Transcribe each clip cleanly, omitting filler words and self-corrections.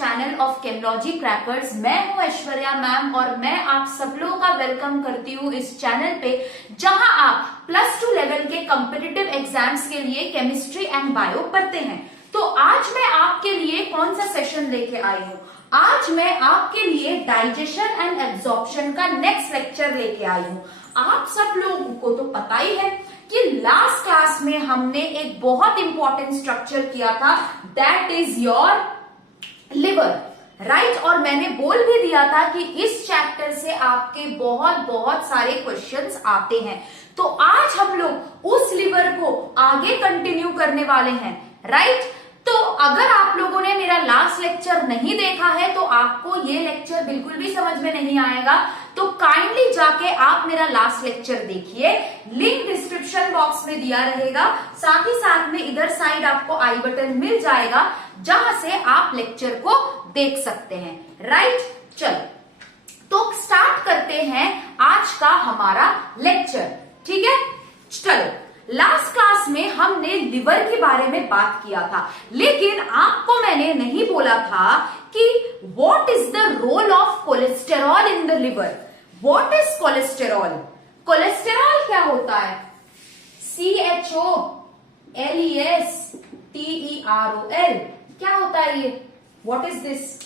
Channel of केमलॉजी crackers. मैं हूं Aishwarya ma'am और मैं आप सब लोगों का वेलकम करती हूं इस चैनल पे, जहां आप +2 लेवल के कॉम्पिटिटिव एग्जाम्स के लिए केमिस्ट्री एंड बायो पढ़ते हैं। तो आज मैं आपके लिए कौन सा सेशन लेके आई हूं? आज मैं आपके लिए डाइजेशन एंड एब्जॉर्प्शन का नेक्स्ट लेक्चर लेके आई हूं। आप सब लोगों को तो पता ही है कि लास्ट क्लास में हमने एक बहुत इंपॉर्टेंट स्ट्रक्चर किया था, that is your liver, right. और मैंने बोल भी दिया था कि इस चैप्टर से आपके बहुत सारे क्वेश्चंस आते हैं। तो आज हम लोग उस लिवर को आगे कंटिन्यू करने वाले हैं, राइट। तो अगर आप लोगों ने मेरा लास्ट लेक्चर नहीं देखा है तो आपको ये लेक्चर बिल्कुल भी समझ में नहीं आएगा, तो काइंडली जाके आप मेरा लास्ट लेक्चर देखिए। लिंक डिस्क्रिप्शन बॉक्स में दिया रहेगा, साथ ही साथ में इधर साइड आपको आई बटन मिल जाएगा जहां से आप लेक्चर को देख सकते हैं, राइट। चलो तो स्टार्ट करते हैं आज का हमारा लेक्चर, ठीक है। चलो, लास्ट क्लास में हमने लिवर के बारे में बात किया था, लेकिन आपको मैंने नहीं बोला था कि what is the role of cholesterol in the liver. What is cholesterol? Cholesterol क्या होता है? CHOLESTEROL क्या होता है ये? What is this?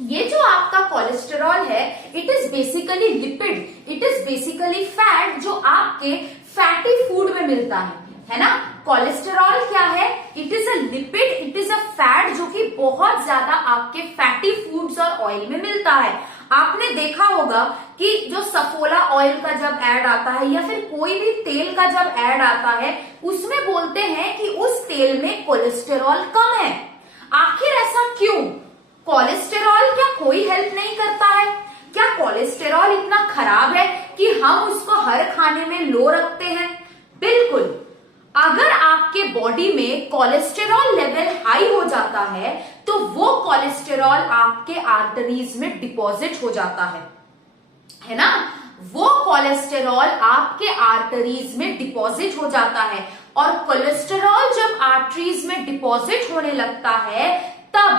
ये जो आपका कोलेस्टेरॉल है, it is basically lipid, it is basically fat जो आपके फैटी फूड में मिलता है ना। कोलेस्टेरॉल क्या है? It is a lipid, it is a fat जो कि बहुत ज्यादा आपके फैटी फूड्स और ऑयल में मिलता है। आपने देखा होगा कि जो सफोला ऑयल का जब ऐड आता है या फिर कोई भी तेल का जब ऐड आता है, उसमें बोलते हैं कि उस तेल में कोलेस्टेरॉल कम है। आखिर ऐसा क्यों? कोलेस्टेरॉल क्या कोई हेल्प नहीं करता है? क्या कोलेस्टेरॉल इतना खराब है कि हम उसको हर खाने में लो रखते हैं? बिल्कुल। अगर आपके बॉडी में कोलेस्टेरॉल लेवल हाई हो जाता है तो वो कोलेस्टेरॉल आपके आर्टरीज में डिपॉजिट हो जाता है ना। वो कोलेस्टेरॉल आपके आर्टरीज में डिपॉजिट हो जाता है, और कोलेस्टेरॉल जब आर्टरीज में डिपॉजिट होने लगता है तब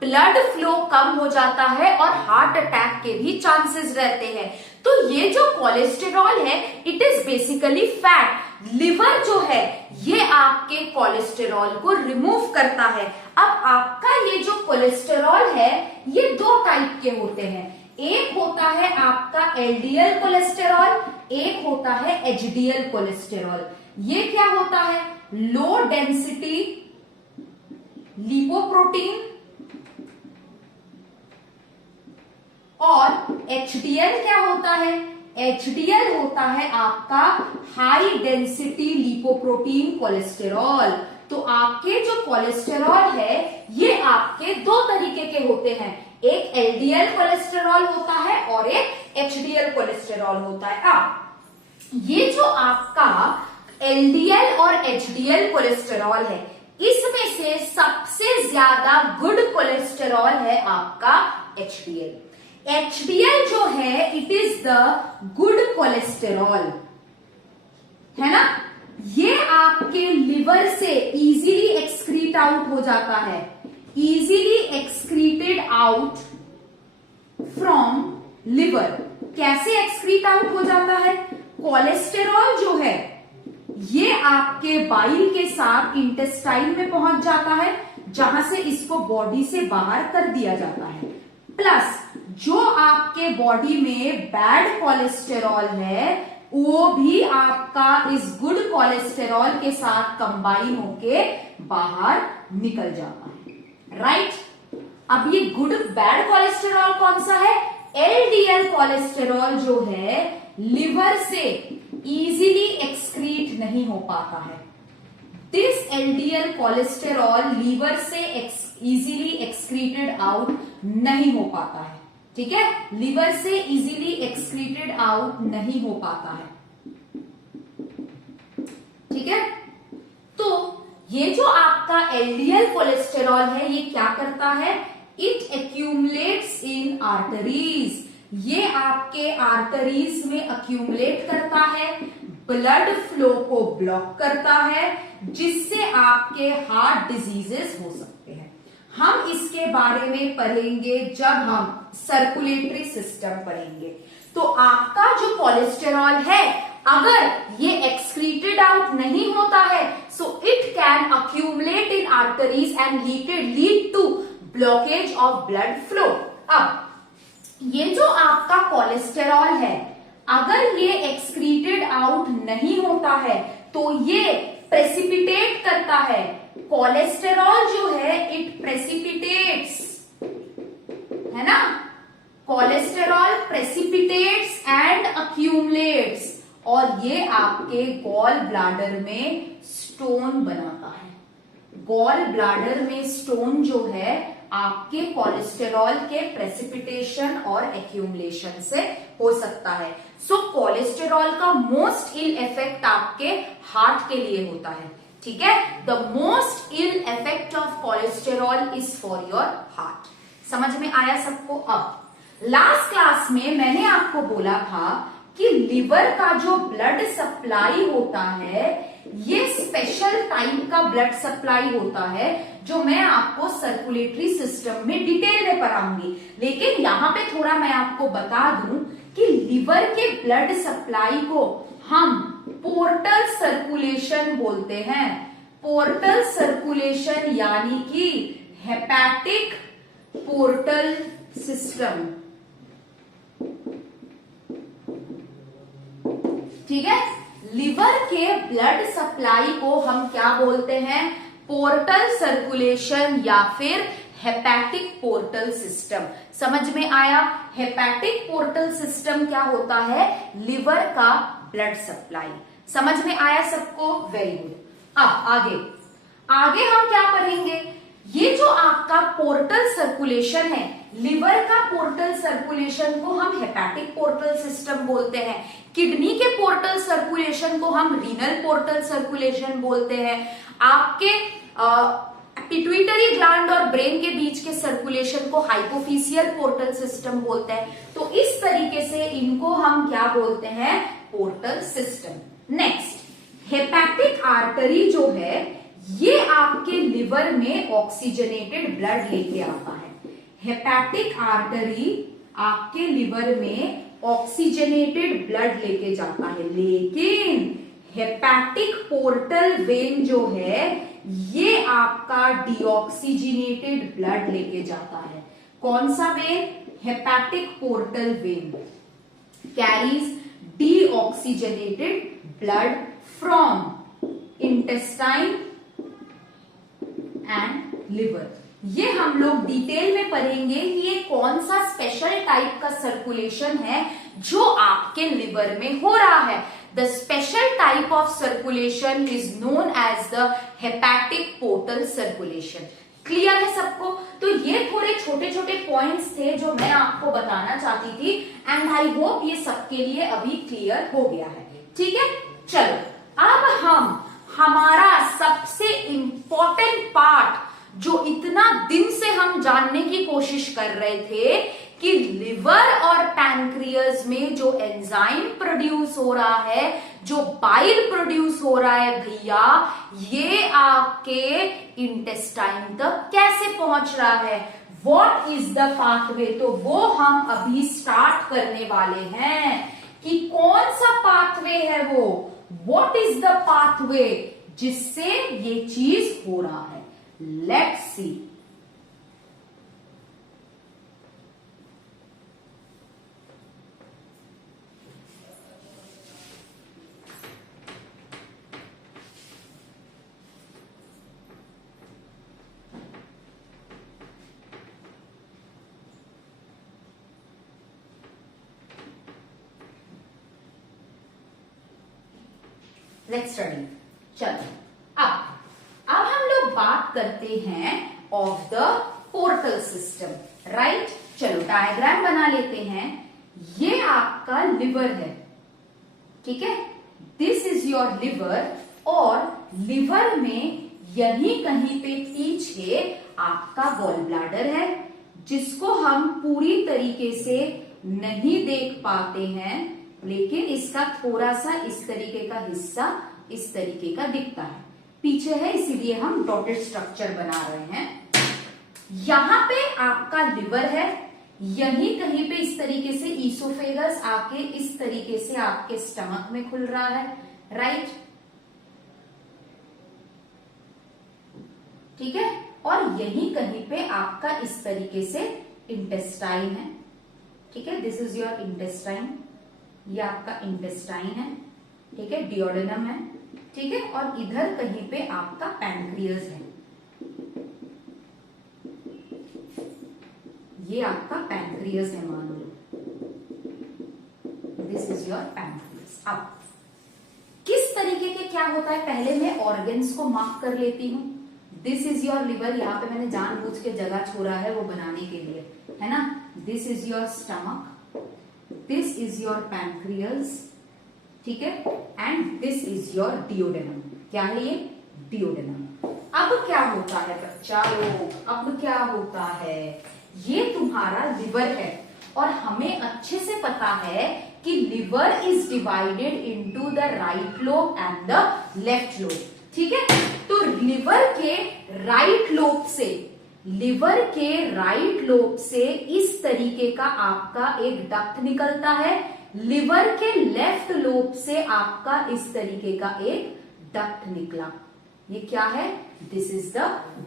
ब्लड फ्लो कम हो जाता है और हार्ट अटैक के भी चांसेस रहते हैं। तो ये जो कोलेस्टेरॉल है, it is basically fat. Liver जो है ये आपके कोलेस्टेरॉल को रिमूव करता है। अब आपका ये जो कोलेस्टेरॉल है ये दो टाइप के होते हैं। एक होता है आपका एलडीएल कोलेस्टेरॉल, एक होता है एचडीएल कोलेस्टेरॉल। ये क्या होता है? Low density lipoprotein. और HDL क्या होता है? HDL होता है आपका हाई डेंसिटी लिपोप्रोटीन कोलेस्टेरॉल। तो आपके जो कोलेस्टेरॉल है ये आपके दो तरीके के होते हैं, एक LDL कोलेस्टेरॉल होता है और एक HDL कोलेस्टेरॉल होता है। अब ये जो आपका LDL और HDL कोलेस्टेरॉल है, इसमें से सबसे ज्यादा गुड कोलेस्टेरॉल है आपका HDL। HDL जो है it is the good cholesterol, है ना। ये आपके लिवर से इजीली एक्सक्रीट आउट हो जाता है, easily excreted out from liver. कैसे एक्सक्रीट आउट हो जाता है? कोलेस्टेरॉल जो है ये आपके बाइल के साथ इंटेस्टाइन में पहुंच जाता है, जहां से इसको बॉडी से बाहर कर दिया जाता है। प्लस जो आपके बॉडी में बैड कोलेस्टेरॉल है वो भी आपका इस गुड कोलेस्टेरॉल के साथ कंबाइन होके बाहर निकल जाता है, राइट। अब ये गुड बैड कोलेस्टेरॉल कौन सा है? एलडीएल कोलेस्टेरॉल जो है लिवर से इजीली एक्सक्रीट नहीं हो पाता है। दिस एलडीएल कोलेस्टेरॉल लिवर से इजीली एक्सक्रीटेड आउट नहीं हो पाता है, ठीक है। लिवर से इजीली एक्सक्रीटेड आउट नहीं हो पाता है, ठीक है। तो ये जो आपका एलडीएल कोलेस्टेरॉल है ये क्या करता है? It accumulates in arteries. ये आपके आर्टरीज में अक्यूमुलेट करता है, ब्लड फ्लो को ब्लॉक करता है, जिससे आपके हार्ट डिजीजेस हो सकते हैं। हम इसके बारे में पढ़ेंगे जब हम सर्कुलेटरी सिस्टम पढ़ेंगे। तो आपका जो कोलेस्टेरॉल है, अगर ये एक्सक्रीटेड आउट नहीं होता है, so it can accumulate in arteries and lead to blockage of blood flow. अब ये जो आपका कोलेस्टेरॉल है, अगर ये एक्सक्रीटेड आउट नहीं होता है तो ये प्रेसिपिटेट करता है। कोलेस्टेरॉल जो है इट प्रेसिपिटेट्स, है ना, कोलेस्टेरॉल प्रेसिपिटेट्स एंड अक्यूमुलेट्स, और ये आपके गॉल ब्लैडर में स्टोन बनाता है। गॉल ब्लैडर में स्टोन जो है आपके कोलेस्टेरॉल के प्रेसिपिटेशन और एक्यूमुलेशन से हो सकता है। सो कोलेस्टेरॉल का मोस्ट इल इफेक्ट आपके हार्ट के लिए होता है, ठीक है। The most ill effect of cholesterol is for your heart. समझ में आया सबको? अब लास्ट क्लास में मैंने आपको बोला था कि लिवर का जो ब्लड सप्लाई होता है, ये स्पेशल टाइप का ब्लड सप्लाई होता है जो मैं आपको सर्कुलेटरी सिस्टम में डिटेल में पढ़ाऊंगी। लेकिन यहां पे थोड़ा मैं आपको बता दूं कि लिवर के ब्लड सप्लाई को हम पोर्टल सर्कुलेशन बोलते हैं। पोर्टल सर्कुलेशन यानी कि हेपेटिक पोर्टल सिस्टम, ठीक है। लिवर के ब्लड सप्लाई को हम क्या बोलते हैं? पोर्टल सर्कुलेशन या फिर हेपेटिक पोर्टल सिस्टम। समझ में आया? हेपेटिक पोर्टल सिस्टम क्या होता है? लिवर का ब्लड सप्लाई। समझ में आया सबको? Very good. अब आगे हम क्या पढ़ेंगे? ये जो आपका पोर्टल सर्कुलेशन है, लिवर का पोर्टल सर्कुलेशन को हम हेपेटिक पोर्टल सिस्टम बोलते हैं। किडनी के पोर्टल सर्कुलेशन को हम रीनल पोर्टल सर्कुलेशन बोलते हैं। आपके पिट्यूटरी ग्लैंड और ब्रेन के बीच के सर्कुलेशन को हाइपोफिशियल पोर्टल सिस्टम बोलते हैं। तो इस तरीके से इनको हम क्या बोलते हैं? Portal system. Next, hepatic artery जो है ये आपके लिवर में ऑक्सीजनेटेड ब्लड लेके आता है। हेपेटिक आर्टरी आपके लिवर में ऑक्सीजनेटेड ब्लड लेके जाता है, लेकिन हेपेटिक पोर्टल वेन जो है ये आपका डीऑक्सीजनेटेड ब्लड लेके जाता है। कौन सा when? Hepatic portal vein carries deoxygenated blood from intestine and liver. ये हम लोग डिटेल में पढ़ेंगे कि ये कौन सा स्पेशल टाइप का सर्कुलेशन है जो आपके लिवर में हो रहा है। The special type of circulation is known as the hepatic portal circulation. Clear है सबको? तो ये थोड़े छोटे छोटे पॉइंट्स थे जो मैं आपको बताना चाहती थी, एंड आई होप ये सबके लिए अभी क्लियर हो गया है। ठीक है, चलो अब हम हमारा सबसे इंपॉर्टेंट पार्ट जो इतना दिन से हम जानने की कोशिश कर रहे थे कि लिवर और पैंक्रियाज में जो एंजाइम प्रोड्यूस हो रहा है, जो बाइल प्रोड्यूस हो रहा है भैया, ये आपके इंटेस्टाइन तक कैसे पहुंच रहा है, व्हाट इज द पाथवे। तो वो हम अभी स्टार्ट करने वाले हैं कि कौन सा पाथवे है वो, व्हाट इज द पाथवे जिससे ये चीज हो रहा है। Let's see. Let's study. चलो अब हम लोग बात करते हैं of the portal system, right. चलो डायग्राम बना लेते हैं। ये आपका लिवर है, ठीक है, दिस इज योर लिवर, और लिवर में यहीं कहीं पे पीछे आपका गॉल ब्लैडर है, जिसको हम पूरी तरीके से नहीं देख पाते हैं, लेकिन इसका थोड़ा सा इस तरीके का हिस्सा इस तरीके का दिखता है, पीछे है, इसीलिए हम डॉटेड स्ट्रक्चर बना रहे हैं। यहां पे आपका लिवर है, यहीं कहीं पे इस तरीके से ईसोफेगस आके इस तरीके से आपके स्टमक में खुल रहा है, राइट, ठीक है। और यहीं कहीं पे आपका इस तरीके से इंटेस्टाइन है, ठीक है, दिस इज योर इंटेस्टाइन, ये आपका इंटेस्टाइन है, ठीक है, डियोडेनम है, ठीक है, और इधर कहीं पे आपका पैनक्रियस है, ये आपका पैनक्रियस है मान लो, दिस इज योर पैनक्रियस। अब किस तरीके के क्या होता है, पहले मैं ऑर्गन्स को मार्क कर लेती हूं। दिस इज योर लिवर, यहाँ पे मैंने जानबूझ के जगह छोड़ा है वो बनाने के लिए, है ना। This is your stomach, this is your pancreas, ठीक है, and this is your duodenum. क्या है ये, डियोडेनम। अब क्या होता है बच्चा लोग, अब क्या होता है, ये तुम्हारा लिवर है और हमें अच्छे से पता है कि liver is divided into the right lobe and the left lobe, ठीक है। तो लिवर के राइट लोब से, लिवर के राइट लोब से इस तरीके का आपका एक डक्ट निकलता है, लिवर के लेफ्ट लोब से आपका इस तरीके का एक डक्ट निकला। ये क्या है, this is the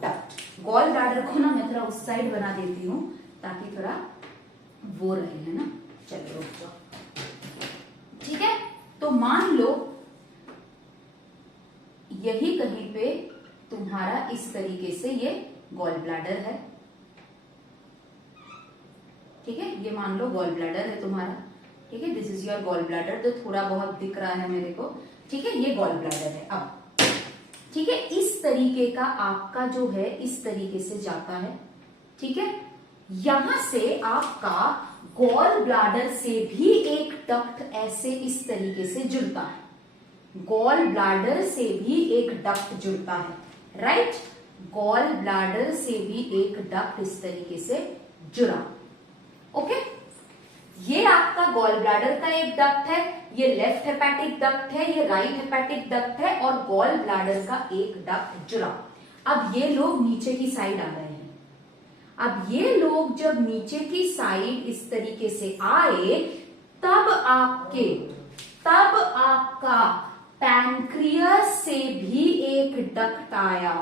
duct. Gall bladder को ना मैं थोड़ा उस साइड बना देती हूं ताकि थोड़ा वो रहे, है ना। चलो रुको, ठीक है। तो मान लो यही कहीं पे तुम्हारा इस तरीके से ये गॉल ब्लैडर है, ठीक है, ये मान लो गॉल ब्लैडर है तुम्हारा, ठीक है, this is your gall bladder, तो थोड़ा बहुत दिख रहा है मेरे को, ठीक है, ये गॉल ब्लैडर है। अब ठीक है, इस तरीके का आपका जो है इस तरीके से जाता है, ठीक है। यहां से आपका गॉल ब्लैडर से भी एक डक्ट ऐसे इस तरीके से जुड़ता है, गॉल ब्लैडर से भी एक डक्ट जुड़ता है, राइट, गॉल ब्लैडर से भी एक डक्ट इस तरीके से जुड़ा, ओके। ये आपका गॉल ब्लैडर का एक डक्ट है, ये लेफ्ट हेपेटिक डक्ट है, ये राइट हेपेटिक डक्ट है, और गॉल ब्लैडर का एक डक्ट जुड़ा। अब ये लोग नीचे की साइड आ रहे हैं। अब ये लोग जब नीचे की साइड इस तरीके से आए तब आपका पैनक्रियस से भी एक डक्ट आया,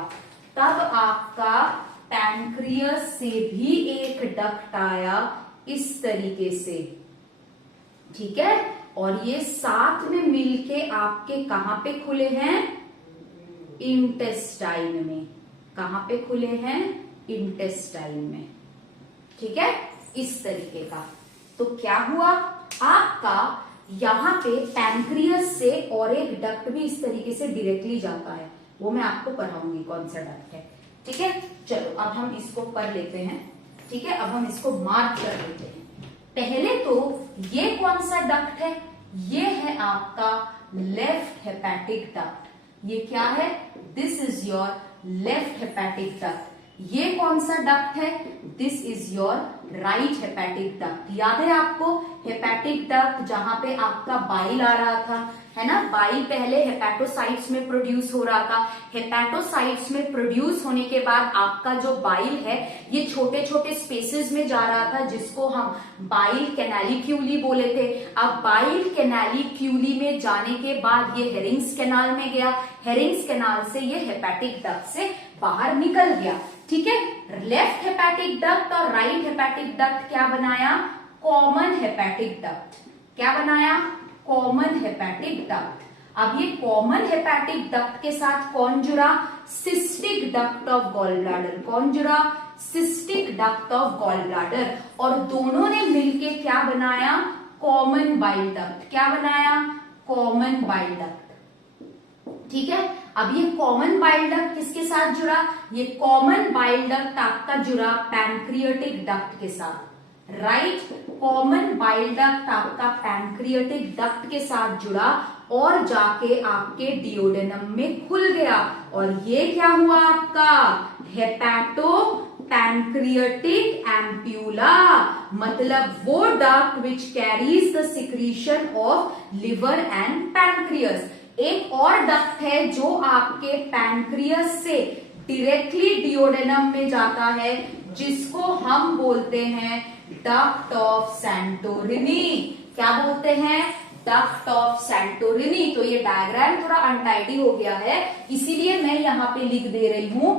तब आपका पैनक्रियस से भी एक डक्ट आया इस तरीके से, ठीक है। और ये साथ में मिलके आपके कहां पे खुले हैं, इंटेस्टाइन में। कहां पे खुले हैं, इंटेस्टाइन में, ठीक है, इस तरीके का। तो क्या हुआ, आपका यहां पे पैनक्रियस से और एक डक्ट भी इस तरीके से डायरेक्टली जाता है, वो मैं आपको पढ़ाऊंगी कौन सा डक्ट है, ठीक है। चलो अब हम इसको पढ़ लेते हैं, ठीक है, अब हम इसको मार्क कर लेते हैं। पहले तो ये कौन सा डक्ट है, ये है आपका लेफ्ट हेपेटिक डक्ट। ये क्या है, this is your left hepatic duct. ये कौन सा डक्ट है, this is your right hepatic duct. याद है आपको हेपेटिक डक्ट जहां पे आपका बाइल आ रहा था, है ना। बाइल पहले हेपेटोसाइट्स में प्रोड्यूस हो रहा था, हेपेटोसाइट्स में प्रोड्यूस होने के बाद आपका जो बाइल है ये छोटे छोटे स्पेसेस में जा रहा था, जिसको हम बाइल कैनालिक्यूली बोले थे। अब बाइल कैनालिक्यूली में जाने के बाद ये हेरिंग्स कैनाल में गया, हेरिंग्स कैनाल से ये हेपेटिक डक्ट से बाहर निकल गया, ठीक है। लेफ्ट हेपेटिक डक्ट और राइट हेपेटिक डक्ट क्या बनाया, कॉमन हेपेटिक डक्ट। क्या बनाया, कॉमन हेपेटिक डक्ट। अब ये कॉमन हेपेटिक डक्ट के साथ कौन जुड़ा, cystic duct of gall bladder. कौन जुड़ा, cystic duct of gall bladder. और दोनों ने मिलके क्या बनाया, कॉमन बाइल डक्ट। क्या बनाया, कॉमन बाइल डक्ट, ठीक है। अब ये कॉमन बाइल डक्ट किसके साथ जुड़ा, ये कॉमन बाइल डक्ट आपका जुड़ा पैनक्रियाटिक डक्ट के साथ, राइट। कॉमन बाइल डक्ट आपका पैनक्रियाटिक डक्ट के साथ जुड़ा और जाके आपके डियोडेनम में खुल गया। और ये क्या हुआ आपका, हेपेटो पैनक्रियाटिक एम्प्यूला, मतलब वो duct which carries the secretion of liver and pancreas. एक और डक्ट है जो आपके पैनक्रियस से डायरेक्टली डियोडेनम में जाता है, जिसको हम बोलते हैं डक्ट ऑफ सैंटोरिनी। क्या बोलते हैं? Duct of Santorini. तो ये डायग्राम थोड़ा अनटाइडी हो गया है, इसीलिए मैं यहां पे लिख दे रही हूं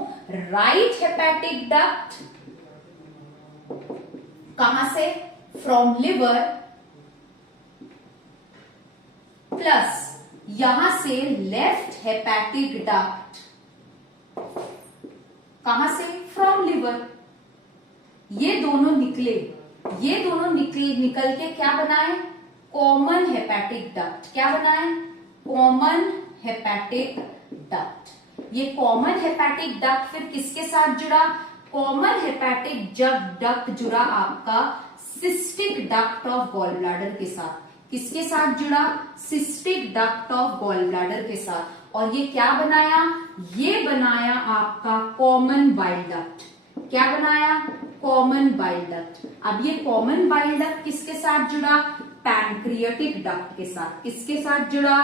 राइट हेपेटिक डक्ट। कहां से? फ्रॉम लिवर, प्लस यहां से लेफ्ट हेपेटिक डक्ट। कहां से? From liver. ये दोनों निकले, ये दोनों निकल के क्या बनाए? Common hepatic duct. क्या बनाए? Common hepatic duct. ये कॉमन हेपेटिक डक्ट फिर किसके साथ जुड़ा? कॉमन हेपेटिक डक्ट जुड़ा आपका cystic duct of gall bladder के साथ। किसके साथ जुड़ा? Cystic duct of gall bladder के साथ। और ये क्या बनाया? ये बनाया आपका कॉमन बाइल डक्ट। क्या बनाया? Common bile duct. अब ये कॉमन बाइल डक्ट किसके साथ जुड़ा? पैनक्रियाटिक डक्ट के साथ। किसके साथ जुड़ा?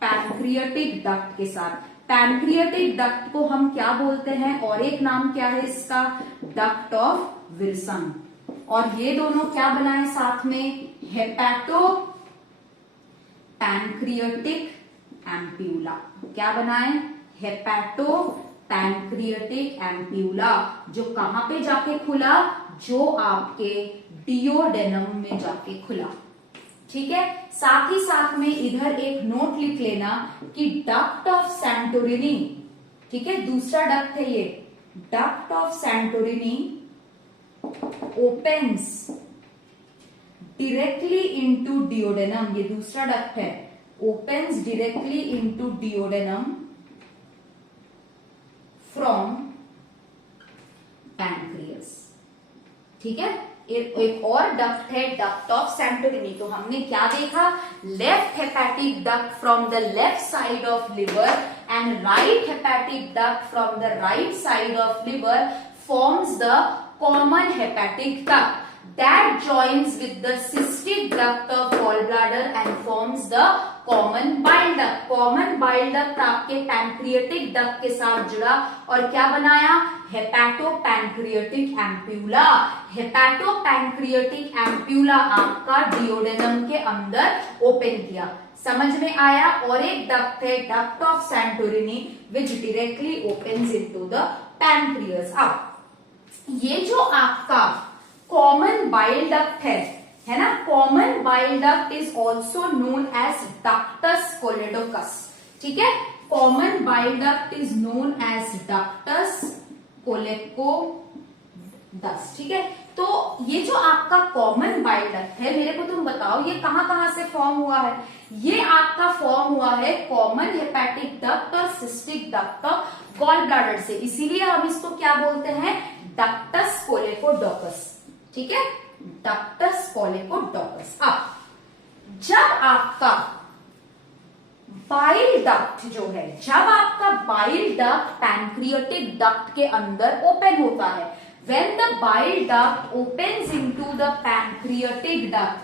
पैनक्रियाटिक डक्ट के साथ। पैनक्रियाटिक डक्ट को हम क्या बोलते हैं? और एक नाम क्या है इसका? Duct of Wilson. और ये दोनों क्या बनाए साथ में? Hepato pancreatic ampulla. क्या बनाए? हेपेटो पैनक्रियाटिक एम्प्यूला, जो कहां पे जाके खुला? जो आपके डियोडेनम में जाके खुला। ठीक है। साथ ही साथ में इधर एक नोट लिख लेना कि डक्ट ऑफ सैंटोरिनी, ठीक है, दूसरा डक्ट है ये, duct of Santorini opens directly into duodenum. ये दूसरा डक्ट है, opens directly into duodenum from pancreas. ठीक है। एक और डक्ट है डक्ट ऑफ सैंटोरिनी। तो हमने क्या देखा? Left hepatic duct from the left side of liver and right hepatic duct from the right side of liver forms the common hepatic duct that joins with the cystic duct of gallbladder and forms the common bile duct. common bile duct आपके pancreatic duct के साथ जुड़ा और क्या बनाया? हेपेटोपैनक्रियाटिक ampulla. हेपेटोपैनक्रियाटिक ampulla आपका डियोडेनम के अंदर ओपन किया। समझ में आया? और एक डक्ट है duct of Santorini which directly opens into the pancreas. अब ये जो आपका कॉमन बाइल डक्ट है ना? Common bile duct is also known as ductus choledochus. ठीक है। Common bile duct is known as ductus choledochus. ठीक है। तो ये जो आपका कॉमन बाइल डक्ट है, मेरे को तुम बताओ ये कहां से फॉर्म हुआ है? ये आपका फॉर्म हुआ है कॉमन हेपेटिक डक्ट और cystic duct of gall bladder से। इसीलिए हम इसको क्या बोलते हैं? Ductus choledochus. ठीक है। Ductus choledochus. अब जब आपका बाइल डक्ट जो है, जब आपका बाइल डक्ट पैनक्रियाटिक डक्ट के अंदर ओपन होता है, when the bile duct opens into the pancreatic duct,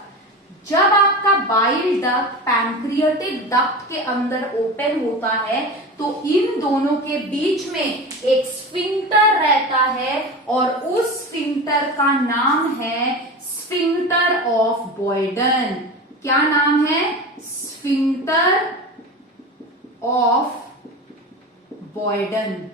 जब आपका बाइल डक्ट पैनक्रियाटिक डक्ट के अंदर ओपन होता है तो इन दोनों के बीच में एक स्फिंक्टर रहता है और उस स्फिंक्टर का नाम है स्फिंक्टर ऑफ बॉयडन। क्या नाम है? Sphincter of बॉयडन।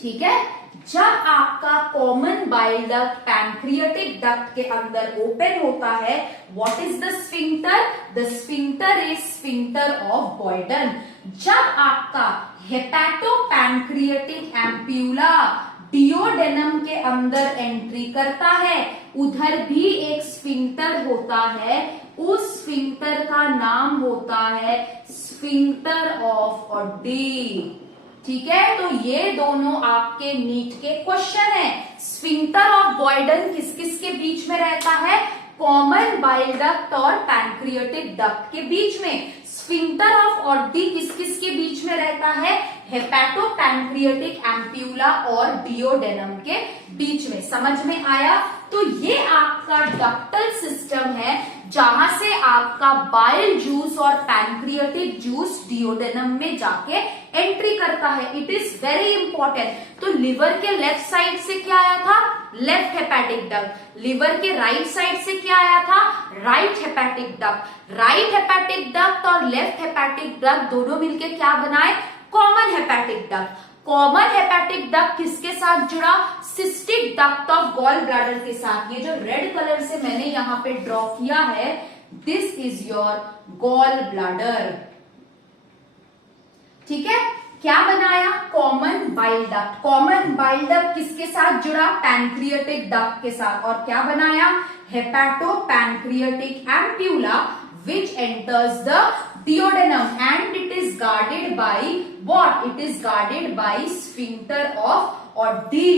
ठीक है। जब आपका common bile duct pancreatic duct के अंदर ओपन होता है, what is the sphincter? The sphincter is sphincter of बॉयडन। जब आपका हेपेटोपैनक्रियाटिक एम्प्यूला डियोडेनम के अंदर एंट्री करता है, उधर भी एक स्फिंक्टर होता है, उस स्फिंक्टर का नाम होता है स्फिंक्टर ऑफ ऑडी। ठीक है। तो ये दोनों आपके नीट के क्वेश्चन है। स्फिंक्टर ऑफ बॉयडन किस किस के बीच में रहता है? कॉमन बाइल डक्ट और पैनक्रियाटिक डक्ट के बीच में। स्फिंक्टर ऑफ ऑडी किस किस के बीच में रहता है? हेपेटोपैंक्रियाटिक एम्प्यूला और डियोडेनम के बीच में। समझ में आया? तो ये आपका डक्टल सिस्टम है जहां से आपका बाइल जूस और पैंक्रियाटिक जूस डियोडेनम में जाके एंट्री करता है। It is very important. तो लिवर के लेफ्ट साइड से क्या आया था? Left hepatic duct. लिवर के राइट साइड से क्या आया था? Right hepatic duct. Right hepatic duct और लेफ्ट हेपेटिक डक्ट दोनों मिलके क्या बनाए? Common hepatic duct. Common hepatic duct किसके साथ जुड़ा? Cystic duct of gall bladder के साथ। ये जो रेड कलर से मैंने यहां पे ड्रॉ किया है, this is your gall bladder. ठीक है? क्या बनाया? Common bile duct. Common bile duct किसके साथ जुड़ा? पैंक्रियाटिक डक्ट के साथ। और क्या बनाया? हेपेटोपैंक्रियाटिक ampulla which enters the duodenum and it is guarded by what? It is guarded by sphincter of Oddi,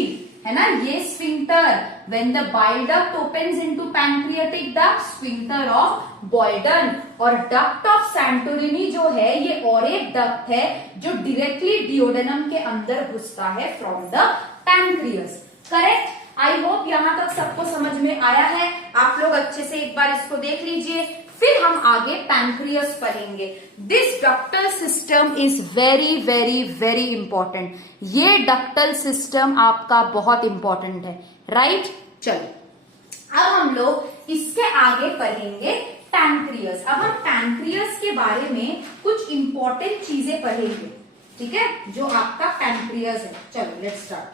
है ना? ये sphincter, when the bile duct opens into pancreatic duct, sphincter of Boyden। और duct of Santorini जो है ये और एक duct है जो directly duodenum के अंदर घुसता है from the pancreas। Correct? I hope यहां तक सबको समझ में आया है। आप लोग अच्छे से एक बार इसको देख लीजिए, फिर हम आगे पैंक्रियास पढ़ेंगे। This ductal system is very very very important. ये डक्टल सिस्टम आपका बहुत इंपॉर्टेंट है, राइट? चलो अब हम लोग इसके आगे पढ़ेंगे पैंक्रियास। अब हम पैंक्रियास के बारे में कुछ इंपॉर्टेंट चीजें पढ़ेंगे, ठीक है, जो आपका पैंक्रियास है। चलो लेट्स स्टार्ट।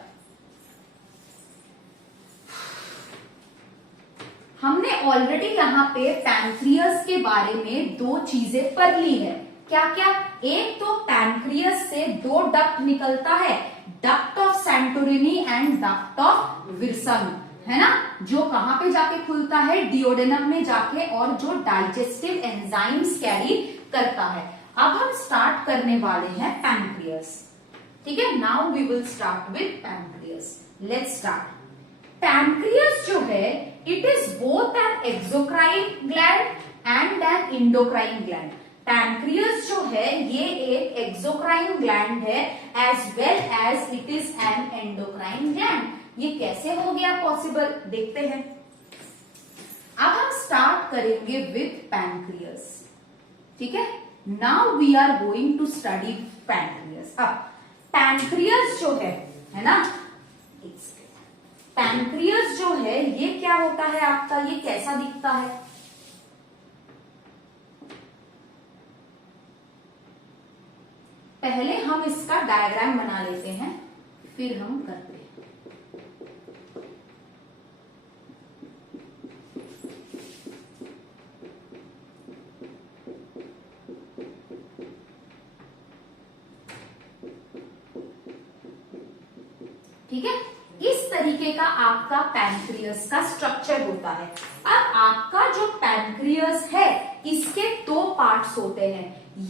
हमने ऑलरेडी यहाँ पे पैंक्रियास के बारे में दो चीजें पढ़ ली है। क्या क्या? एक तो पैंक्रियास से दो डक्ट निकलता है, duct of Santorini and duct of Wilson, है ना? जो कहां पे जाके खुलता है? डियोडेनम में जाके, और जो डाइजेस्टिव एंजाइम्स कैरी करता है। अब हम स्टार्ट करने वाले हैं पैंक्रियास। ठीक है? Now we will start with pancreas. Let's start. Pancreas जो है it is both an exocrine gland and an endocrine gland. Pancreas जो है ये एक एक्सोक्राइन ग्लैंड है as well as it is an endocrine gland. ये कैसे हो गया पॉसिबल? देखते हैं। अब हम स्टार्ट करेंगे विथ पैंक्रियास। ठीक है? Now we are going to study pancreas. अब पैंक्रियास जो है ना, पैंक्रियास जो है ये क्या होता है आपका? ये कैसा दिखता है? पहले हम इसका डायग्राम बना लेते हैं, फिर हम करते हैं। ठीक है? इस तरीके का आपका पैंक्रियास का स्ट्रक्चर होता है। अब आपका जो पैंक्रियास है इसके दो पार्ट्स होते हैं।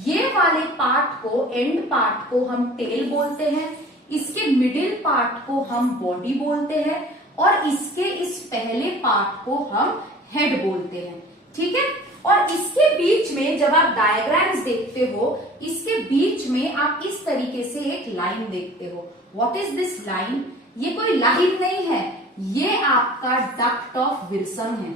ये वाले पार्ट को, एंड पार्ट को हम टेल बोलते हैं, इसके मिडिल पार्ट को हम बॉडी बोलते हैं, और इसके इस पहले पार्ट को हम हेड बोलते हैं। ठीक है? और इसके बीच में जब आप डायग्राम्स देखते हो, इसके बीच में आप इस तरीके से एक लाइन देखते हो। What is this line? ये कोई लाइन नहीं है, ये आपका डक्ट ऑफ विल्सन है।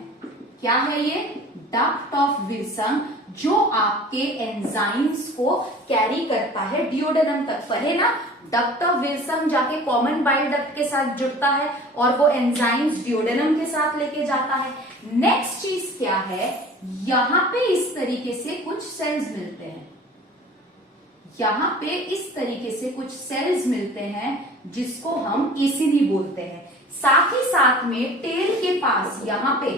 क्या है ये? डक्ट ऑफ विल्सन, जो आपके एंजाइम्स को कैरी करता है डियोडेनम तक। पढ़े ना? डक्ट ऑफ विल्सन जाके कॉमन बाइल डक्ट के साथ जुड़ता है और वो एंजाइम्स डियोडेनम के साथ लेके जाता है। नेक्स्ट चीज क्या है? यहां पे इस तरीके से कुछ सेल्स मिलते हैं। यहां पे इस तरीके से कुछ सेल्स मिलते हैं जिसको हम एसिनी बोलते हैं। साथ ही साथ में टेल के पास यहां पे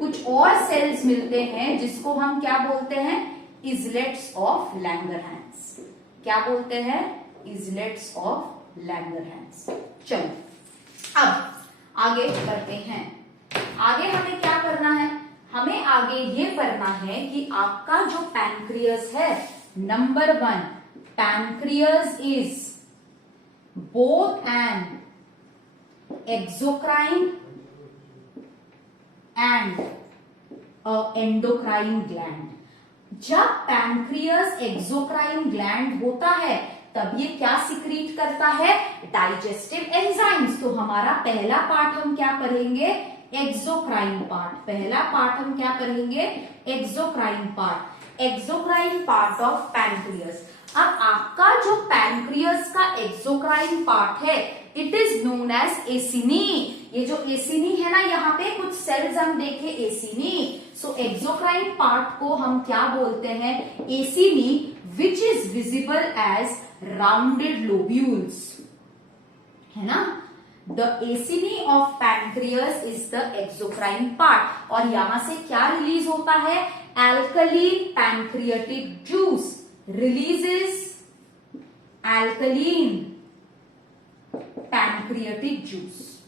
कुछ और सेल्स मिलते हैं जिसको हम क्या बोलते हैं? इजलेट्स ऑफ लैंगरहैंस। क्या बोलते हैं? इजलेट्स ऑफ लैंगरहैंस। चलो अब आगे बढ़ते हैं। आगे हमें क्या करना है? हमें आगे ये पढ़ना है कि आपका जो पैंक्रियास है, number 1, pancreas is both an exocrine and a endocrine gland। जब पैंक्रियास एक्सोक्राइन ग्लैंड होता है तब ये क्या सिक्रीट करता है, डाइजेस्टिव एंजाइम्स। तो हमारा पहला पार्ट हम क्या पढ़ेंगे, एक्सोक्राइन पार्ट। पहला पार्ट हम क्या पढ़ेंगे, exocrine part, exocrine part of pancreas. अब आपका जो पैनक्रियस का एक्सोक्राइन पार्ट है, it is known as acini. ये जो एसिनी है ना, यहाँ पे कुछ सेल्स हम देखे एसिनी। सो एक्सोक्राइन पार्ट को हम क्या बोलते हैं, acini, which is visible as rounded lobules, है ना। The acini of pancreas is the exocrine part. और यहां से क्या रिलीज होता है, alkaline pancreatic juice releases alkaline pancreatic juice.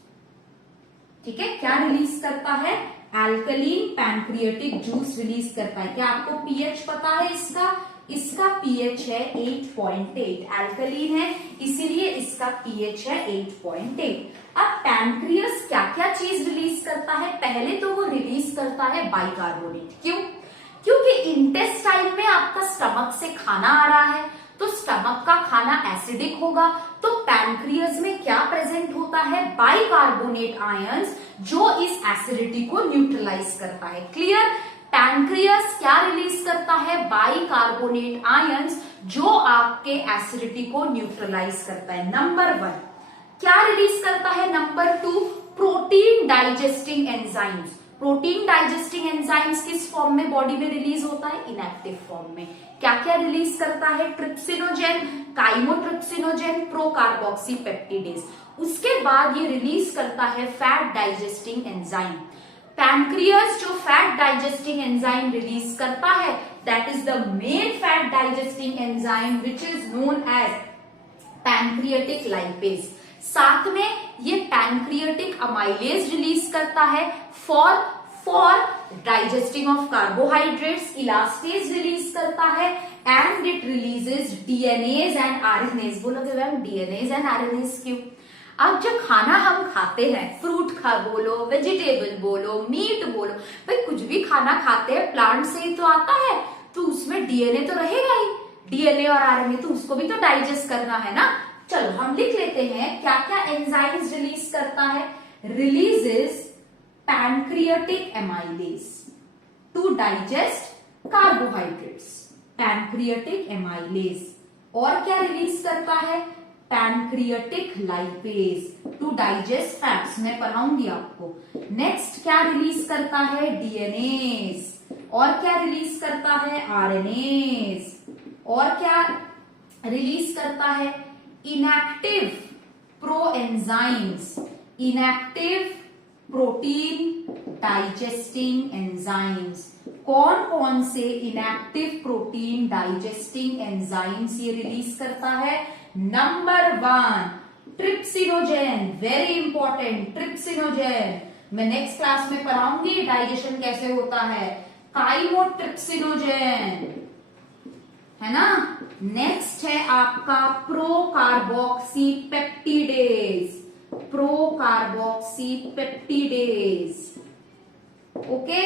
ठीक है, क्या रिलीज करता है, एल्कलीन पैनक्रियाटिक जूस रिलीज करता है। क्या आपको पीएच पता है इसका, इसका पीएच है 8.8, एल्कलीन है इसीलिए इसका पीएच है 8.8। अब पैनक्रियस क्या क्या चीज रिलीज करता है, पहले तो वो रिलीज करता है बाइकार्बोनेट। क्यों, क्योंकि इंटेस्टाइन में आपका स्टमक से खाना आ रहा है, तो स्टमक का खाना एसिडिक होगा, तो पैनक्रियस में क्या प्रेजेंट होता है, बाइकार्बोनेट आयंस, जो इस एसिडिटी को न्यूट्रलाइज करता है। क्लियर, पैनक्रियस क्या रिलीज करता है, बाइकार्बोनेट आयंस, जो आपके एसिडिटी को न्यूट्रलाइज करता है। नंबर 1 क्या रिलीज करता है, number 2 protein digesting enzymes. Protein digesting enzymes किस फॉर्म में बॉडी में रिलीज होता है, इनएक्टिव फॉर्म में। क्या क्या रिलीज करता है, ट्रिप्सिनोजेन, काइमोट्रिप्सिनोजेन, प्रोकार्बोक्सीपेप्टिडेज। उसके बाद ये रिलीज करता है फैट डाइजेस्टिंग एंजाइम। पैनक्रियस जो फैट डाइजेस्टिंग एंजाइम रिलीज करता है, that is the main fat digesting enzyme which is known as pancreatic lipase. साथ में ये पैनक्रियाटिक अमाइलेज रिलीज करता है for digesting of carbohydrates. Elastase release करता है and it releases DNase and RNase. बोलोगे मैम डीएनएज एंड आरएनएज क्यों? अब जो खाना हम खाते हैं, फ्रूट खा बोलो, वेजिटेबल बोलो, मीट बोलो, भाई कुछ भी खाना खाते हैं प्लांट से ही तो आता है, तो उसमें डीएनए तो रहेगा ही, डीएनए और आरएनए, तो उसको भी तो डाइजेस्ट करना है ना। चलो हम लिख लेते हैं क्या क्या एंजाइम्स रिलीज करता है, releases pancreatic amylase to digest carbohydrates, pancreatic amylase. और क्या रिलीज करता है, pancreatic lipase to digest fats, मैं पढ़ाऊंगी आपको। नेक्स्ट क्या रिलीज करता है, डीएनएज। और क्या रिलीज करता है, आरएनएज। और क्या रिलीज करता है, inactive proenzymes, inactive protein digesting enzymes. कौन कौन से इनएक्टिव प्रोटीन डाइजेस्टिंग एंजाइम्स ये रिलीज करता है, number 1 trypsinogen, very important, trypsinogen. मैं नेक्स्ट क्लास में पढ़ाऊंगी डाइजेशन कैसे होता है, काइमोट्रिप्सिनोजेन, है ना। नेक्स्ट है आपका प्रोकार्बोक्सीपेप्टिडेज, प्रोकार्बोक्सीपेप्टिडेज, ओके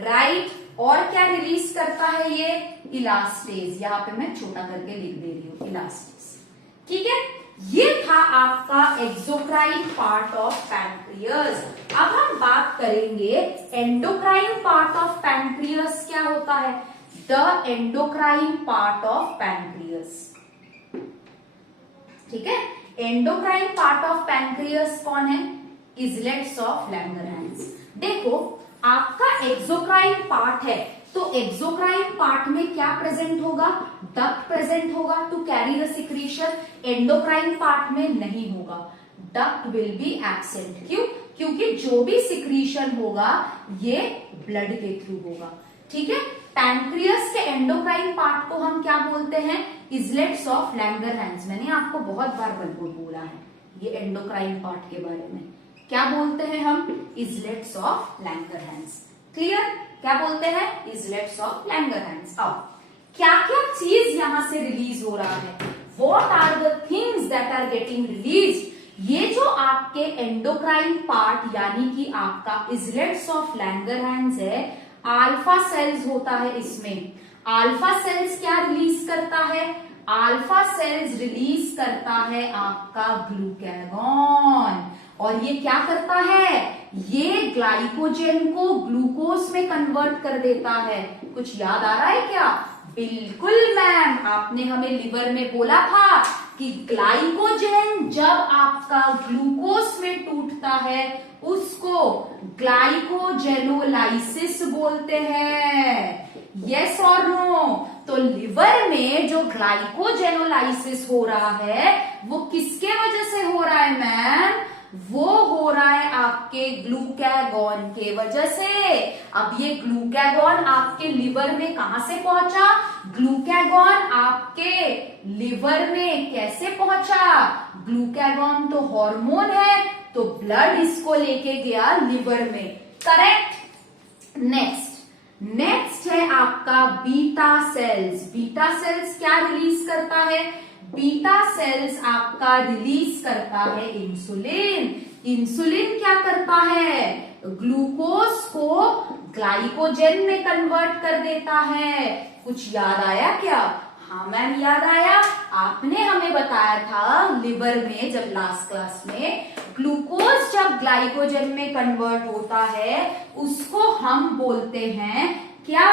राइट। और क्या रिलीज करता है ये, इलास्टेज, यहां पे मैं छोटा करके लिख दे रही हूं, इलास्टेज। ठीक है, ये था आपका एक्सोक्राइन पार्ट ऑफ पैनक्रियस। अब हम बात करेंगे एंडोक्राइन पार्ट ऑफ पैनक्रियस क्या होता है, द एंडोक्राइन पार्ट ऑफ पैनक्रियस। ठीक है, एंडोक्राइन पार्ट ऑफ पैनक्रियस कौन है, इजलेट्स ऑफ लैंगरहैंस। देखो आपका एक्सोक्राइन पार्ट है, तो एक्सोक्राइन पार्ट में क्या प्रेजेंट होगा, डक्ट प्रेजेंट होगा to carry the secretion. Endocrine part में नहीं होगा, डक्ट विल बी एब्सेंट। क्यों, क्योंकि जो भी सिक्रीशन होगा ये ब्लड के थ्रू होगा। ठीक है, पैनक्रियस के एंडोक्राइन पार्ट को हम क्या बोलते हैं, इजलेट्स ऑफ लैंगरहैंस। मैंने आपको बहुत बार बोला है ये एंडोक्राइन पार्ट के बारे में, क्या बोलते हैं हम, इजलेट्स ऑफ लैंगरहैंस। क्लियर, क्या बोलते हैं, इजलेट्स ऑफ लैंगरहैंस। अब क्या क्या चीज यहां से रिलीज हो रहा है, what are the things that are getting release. ये जो आपके एंडोक्राइन पार्ट यानी कि आपका इजलेट्स ऑफ लैंगरहैंस है, अल्फा सेल्स होता है इसमें। अल्फा सेल्स क्या रिलीज करता है, अल्फा सेल्स रिलीज करता है आपका ग्लूकागॉन, और ये क्या करता है, ये ग्लाइकोजन को ग्लूकोज में कन्वर्ट कर देता है। कुछ याद आ रहा है क्या? बिल्कुल मैम, आपने हमें लिवर में बोला था कि ग्लाइकोजन जब आपका ग्लूकोज में टूटता है उसको ग्लाइकोजेनोलाइसिस बोलते हैं। यस और नो? तो लिवर में जो ग्लाइकोजेनोलाइसिस हो रहा है वो किसके वजह से हो रहा है मैम? वो हो रहा है आपके ग्लूकागॉन के वजह से। अब ये ग्लूकागॉन आपके लिवर में कहां से पहुंचा? ग्लूकागॉन आपके लिवर में कैसे पहुंचा? ग्लूकागॉन तो हार्मोन है, तो ब्लड इसको लेके गया लिवर में। करेक्ट। नेक्स्ट है आपका बीटा सेल्स। बीटा सेल्स क्या रिलीज करता है? बीटा सेल्स आपका रिलीज करता है इंसुलिन। इंसुलिन क्या करता है? ग्लूकोज को ग्लाइकोजन में कन्वर्ट कर देता है। कुछ याद आया क्या? हाँ मैम, याद आया। आपने हमें बताया था लिवर में जब लास्ट क्लास में, ग्लूकोज जब ग्लाइकोजन में कन्वर्ट होता है उसको हम बोलते हैं क्या?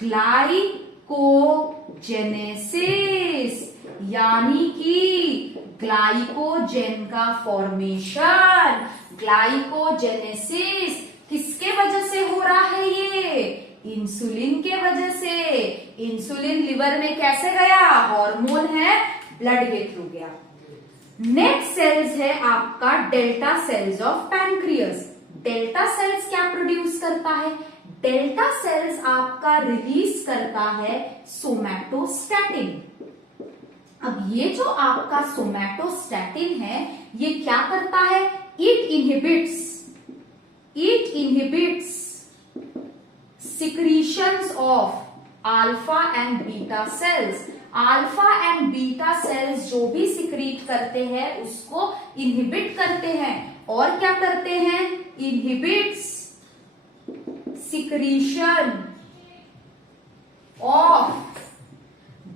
ग्लाइकोजेनेसिस, यानी कि ग्लाइकोजन का फॉर्मेशन। ग्लाइकोजेनेसिस किसके वजह से हो रहा है? ये इंसुलिन के वजह से। इंसुलिन लिवर में कैसे गया? हार्मोन है, ब्लड के थ्रू गया। नेक्स्ट सेल्स है आपका delta sales of pancreas. Delta sales क्या प्रोड्यूस करता है? डेल्टा सेल्स आपका रिलीज करता है सोमैटोस्टैटिन। अब ये जो आपका सोमैटोस्टैटिन है ये क्या करता है? It inhibits secretions of alpha and beta cells. Alpha and beta cells जो भी सिक्रीट करते हैं उसको इनहिबिट करते हैं। और क्या करते हैं? Inhibits secretion of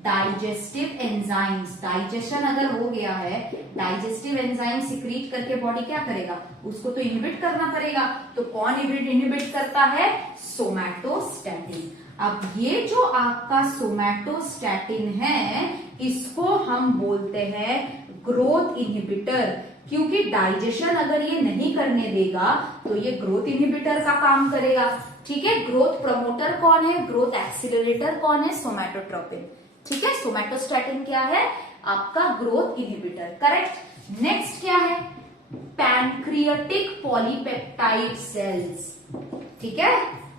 digestive enzymes. Digestion अगर हो गया है, डाइजेस्टिव एंजाइम सिक्रीट करके बॉडी क्या करेगा? उसको तो इनहिबिट करना पड़ेगा। तो कौन इनहिबिट करता है? सोमैटोस्टैटिन। अब ये जो आपका सोमैटोस्टैटिन है इसको हम बोलते हैं ग्रोथ इनहिबिटर, क्योंकि डाइजेशन अगर ये नहीं करने देगा तो ये ग्रोथ इनहिबिटर का काम करेगा। ठीक है। ग्रोथ प्रमोटर कौन है? ग्रोथ एक्सीलरेटर कौन है? सोमैटोट्रोपिन। ठीक है। सोमैटोस्टैटिन क्या है? आपका ग्रोथ इनहिबिटर। करेक्ट। नेक्स्ट क्या है? Pancreatic polypeptide cells. ठीक है।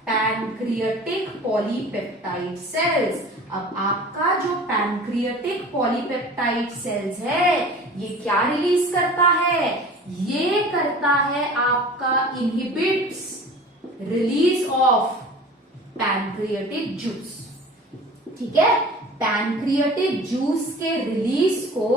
Pancreatic polypeptide cells. अब आपका जो पैनक्रियाटिक पॉलीपेप्टाइड सेल्स है ये क्या रिलीज करता है? ये करता है आपका inhibits release of pancreatic juice. ठीक है। पैनक्रियाटिक जूस के रिलीज को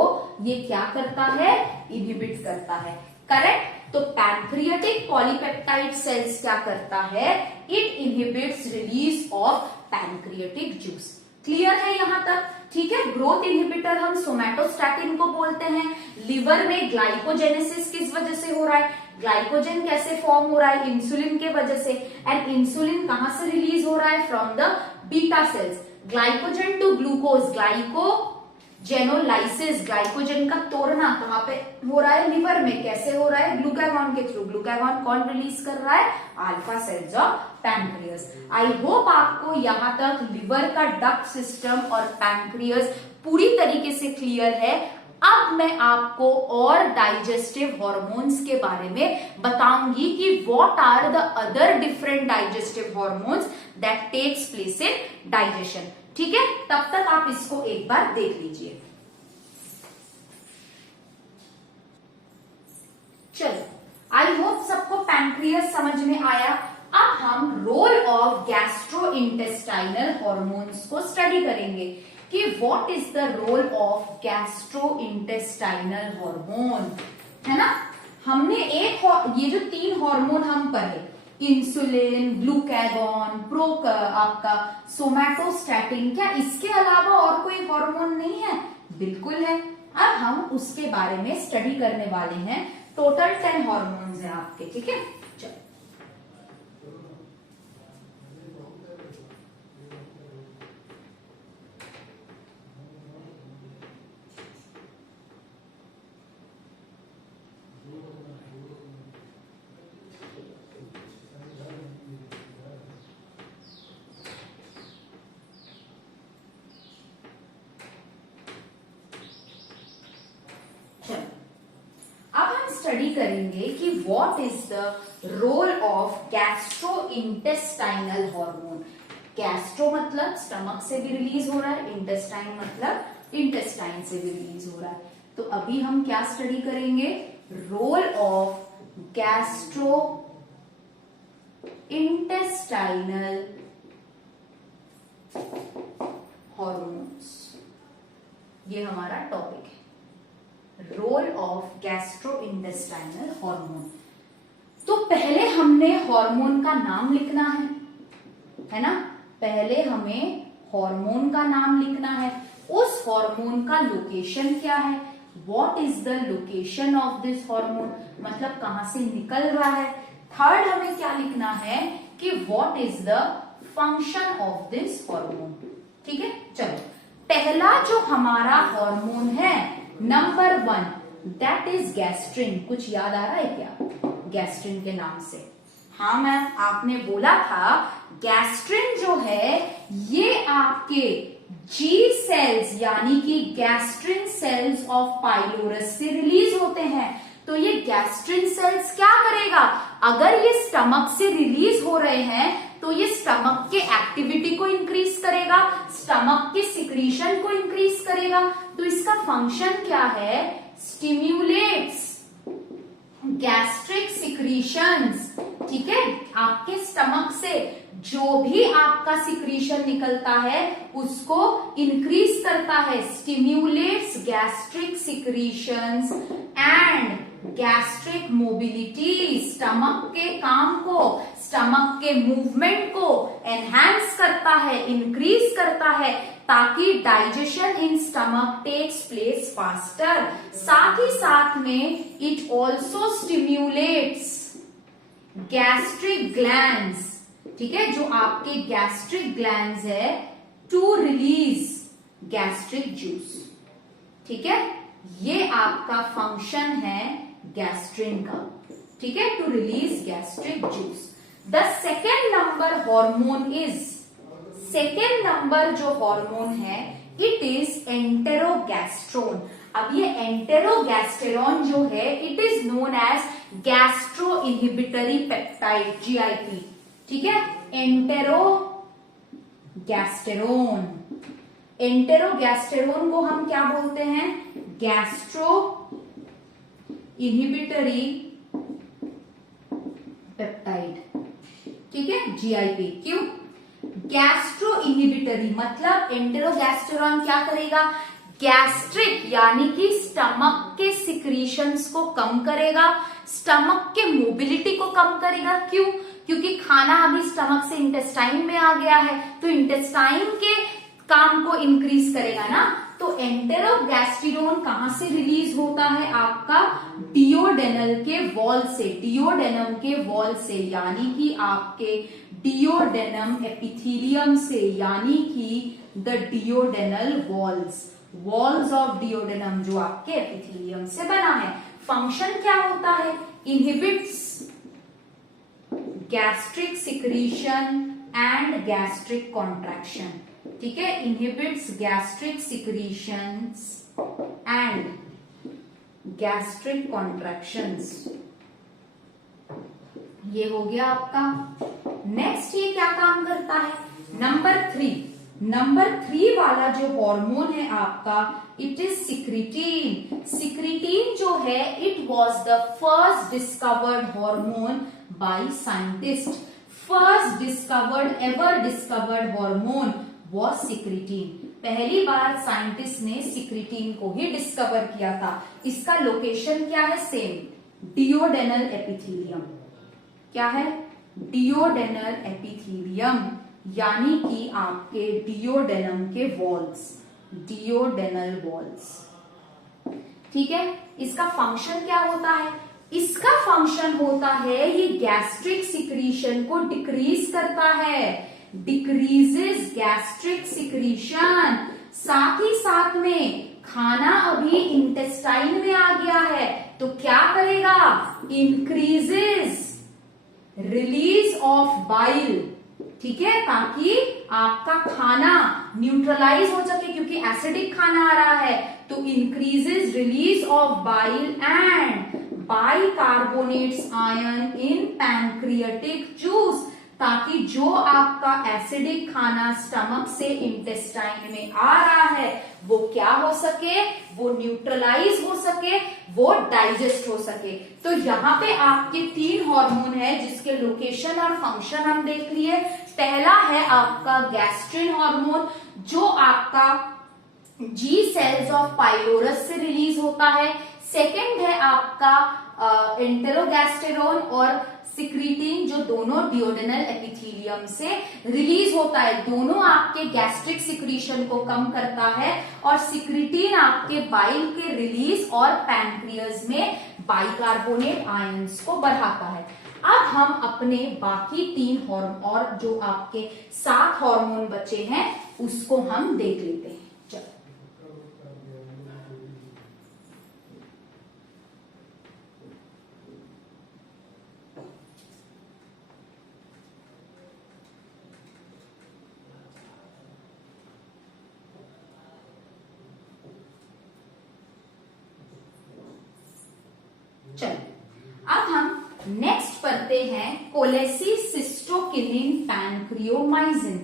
ये क्या करता है? इनहिबिट करता है। करेक्ट। तो पैनक्रियाटिक पॉलीपेप्टाइड सेल्स क्या करता है? It inhibits release of pancreatic juice. Clear है यहां तक? ठीक है। ग्रोथ इनहिबिटर हम सोमैटोस्टैटिन को बोलते हैं। लिवर में ग्लाइकोजेनेसिस किस वजह से हो रहा है? ग्लाइकोजन कैसे फॉर्म हो रहा है? इंसुलिन के वजह से। एंड इंसुलिन कहां से रिलीज हो रहा है? From the beta cells. Glycogen to glucose, glycogenolysis, glycogen का तोड़ना कहां पे हो रहा है? लिवर में। कैसे हो रहा है? ग्लूकागॉन के थ्रू। ग्लूकागॉन कौन रिलीज कर रहा है? Alpha sales of pancreas. I hope आपको यहां तक लिवर का डक्ट सिस्टम और पैनक्रियास पूरी तरीके से क्लियर है। अब मैं आपको और डाइजेस्टिव हॉर्मोन्स के बारे में बताऊंगी कि what are the other different digestive hormones that takes place in digestion. ठीक है। तब तक आप इसको एक बार देख लीजिए। चलो, आई होप सबको पैनक्रियास समझ में आया। अब हम role of gastrointestinal hormones को स्टडी करेंगे कि what is the role of gastrointestinal hormone, है ना। हमने ये जो 3 हार्मोन हम पढ़े, इंसुलिन, ग्लूकागॉन, आपका सोमैटोस्टैटिन, क्या इसके अलावा और कोई हार्मोन नहीं है? बिल्कुल है। अब हम उसके बारे में स्टडी करने वाले हैं। टोटल 10 हार्मोन्स हैं आपके, ठीक है। चलो स्टडी करेंगे कि what is the role of gastrointestinal hormone. Gastro मतलब स्टमक से भी रिलीज हो रहा है, इंटेस्टाइन मतलब इंटेस्टाइन से भी रिलीज हो रहा है। तो अभी हम क्या स्टडी करेंगे? Role of gastrointestinal hormones, ये हमारा टॉपिक है। Role of gastrointestinal hormone. तो पहले हमने हार्मोन का नाम लिखना है ना? पहले हमें हार्मोन का नाम लिखना है। उस हार्मोन का लोकेशन क्या है? What is the location of this hormone, मतलब कहां से निकल रहा है। थर्ड हमें क्या लिखना है कि what is the function of this hormone. ठीक है, चलो पहला जो हमारा हार्मोन है नंबर 1, दैट इज गैस्ट्रिन। कुछ याद आ रहा है क्या गैस्ट्रिन के नाम से? हाँ मैम, आपने बोला था गैस्ट्रिन जो है ये आपके जी सेल्स यानी कि गैस्ट्रिन सेल्स ऑफ पाइलोरस से रिलीज होते हैं। तो ये गैस्ट्रिन सेल्स क्या करेगा? अगर ये स्टमक से रिलीज हो रहे हैं तो ये स्टमक के एक्टिविटी को इंक्रीज करेगा, स्टमक के सिक्रीशन को इंक्रीज करेगा। तो इसका फंक्शन क्या है? Stimulates gastric secretions. ठीक है, आपके स्टमक से जो भी आपका सिक्रीशन निकलता है उसको इंक्रीज करता है। Stimulates gastric secretions and gastric mobility, stomach के काम को, स्टमक के मूवमेंट को एनहांस करता है, इंक्रीज करता है, ताकि digestion in stomach takes place faster. साथ ही साथ में it also stimulates gastric glands, ठीक है, जो आपके गैस्ट्रिक ग्लैंड्स है, टू रिलीज गैस्ट्रिक जूस। ठीक है, ये आपका फंक्शन है गैस्ट्रिन का। ठीक है, to release gastric juice. The second number hormone is, second number जो हार्मोन है इट इज एंटेरोगैस्ट्रोन। अब ये एंटेरोगैस्टेरॉन जो है it is known as gastro inhibitory peptide, GIP। ठीक है, एंटेरोगैस्टेरोन। एंटेरोगैस्टेरोन को हम क्या बोलते हैं? Gastro inhibitory peptide. ठीक है, GIP। क्यों? गैस्ट्रो इनहिबिटरी मतलब एंटेरोगैस्टेरॉन क्या करेगा? गैस्ट्रिक यानी कि स्टमक के सिक्रीशंस को कम करेगा, स्टमक के मोबिलिटी को कम करेगा। क्यों? क्योंकि खाना अभी स्टमक से इंटेस्टाइन में आ गया है, तो इंटेस्टाइन के काम को इंक्रीज करेगा ना। तो एंटेरोगैस्टेरोन कहां से रिलीज होता है? आपका डियोडेनल के वॉल से, डियोडेनम के वॉल से, यानी कि आपके डियोडेनम एपिथेलियम से, यानी कि द डियोडेनल वॉल्स, वॉल्स ऑफ डियोडेनम जो आपके एपिथेलियम से बना है। फंक्शन क्या होता है? Inhibits gastric secretion and gastric contraction. ठीक है, inhibits gastric secretions and gastric contractions. ये हो गया आपका। नेक्स्ट ये क्या काम करता है? नंबर 3, नंबर 3 वाला जो हार्मोन है आपका इट इज सिक्रिटीन। सिक्रिटीन जो है it was the first discovered hormone by scientist. First discovered, ever discovered hormone was secretin. पहली बार साइंटिस्ट ने सिक्रिटीन को ही डिस्कवर किया था। इसका लोकेशन क्या है? Same, duodenal epithelium. क्या है? डियोडेनल एपिथीलियम, यानी कि आपके डियोडेनम के वॉल्स, डियोडेनल वॉल्स। ठीक है, इसका फंक्शन क्या होता है? इसका फंक्शन होता है ये गैस्ट्रिक सिक्रीशन को डिक्रीज करता है, डिक्रीजेस गैस्ट्रिक सिक्रीशन। साथ ही साथ में खाना अभी इंटेस्टाइन में आ गया है तो क्या करेगा? Increases release of bile. ठीक है, ताकि आपका खाना न्यूट्रलाइज हो सके, क्योंकि एसिडिक खाना आ रहा है तो increases release of bile and bicarbonates ion in pancreatic juice, ताकि जो आपका एसिडिक खाना स्टमक से इंटेस्टाइन में आ रहा है वो क्या हो सके? वो न्यूट्रलाइज हो सके, वो डाइजेस्ट हो सके। तो यहाँ पे आपके 3 हार्मोन है जिसके लोकेशन और फंक्शन हम देख लिए। पहला है आपका गैस्ट्रिन हार्मोन, जो आपका जी सेल्स ऑफ पाइलोरस से रिलीज होता है। सेकेंड है आपका एंटेरोगैस्टेरोन और सिक्रीटिन, जो दोनों डियोडेनल एपिथेलियम से रिलीज होता है। दोनों आपके गैस्ट्रिक सिक्रीशन को कम करता है और सिक्रीटिन आपके बाइल के रिलीज और पैंक्रियाज में बाइकार्बोनेट आयंस को बढ़ाता है। अब हम अपने बाकी 3 हार्मोन और जो आपके 7 हार्मोन बचे हैं उसको हम देख लेते हैं। चलो अब हम नेक्स्ट पढ़ते हैं कोलेसिसिस्टोकिनिन पैंक्रियोमाइसिन।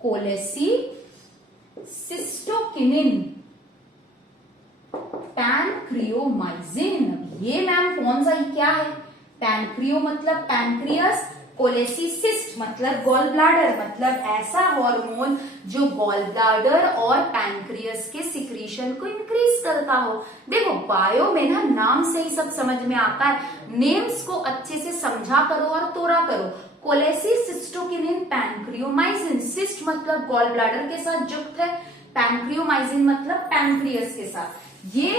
कोलेसिसिस्टोकिनिन पैंक्रियोमाइसिन, ये मैम कौन सा, क्या है? पैंक्रियो मतलब पैंक्रियस, कोलेसिसिस्ट मतलब गॉल ब्लैडर, मतलब ऐसा हार्मोन जो गॉल ब्लैडर और पैंक्रियस के सिक्रीशन को इंक्रीज करता हो। देखो बायो में ना नाम से ही सब समझ में आता है, नेम्स को अच्छे से समझा करो और तोड़ा करो। कोलेसिसिस्टोकिनिन पैंक्रियोमाइसिन, सिस्ट मतलब गॉल ब्लैडर के साथ युक्त है, पैंक्रियोमाइसिन मतलब पैंक्रियस के साथ। ये